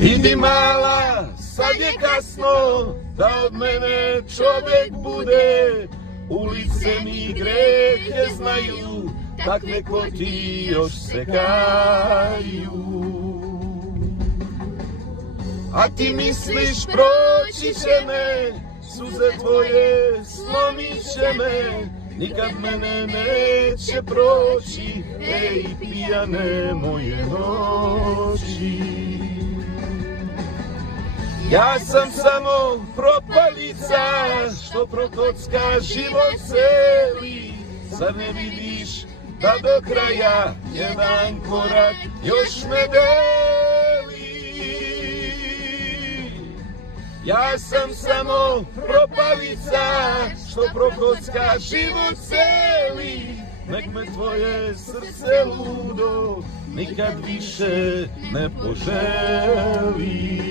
Idi mala, sad je kasno, da od mene čovjek bude. Ulice mi grehe znaju, takve ko ti još se kaju. A ti misliš proći će me, suze tvoje slomit će me, nikad mene neće proći, ej pijane moje noći. Ja sam samo propalica, što prokocka život celi. Zar ne vidiš da do kraja jedan korak još me deli? Ja sam samo propalica, što prokocka život celi. Nek me tvoje srce ludo nikad više ne poželi.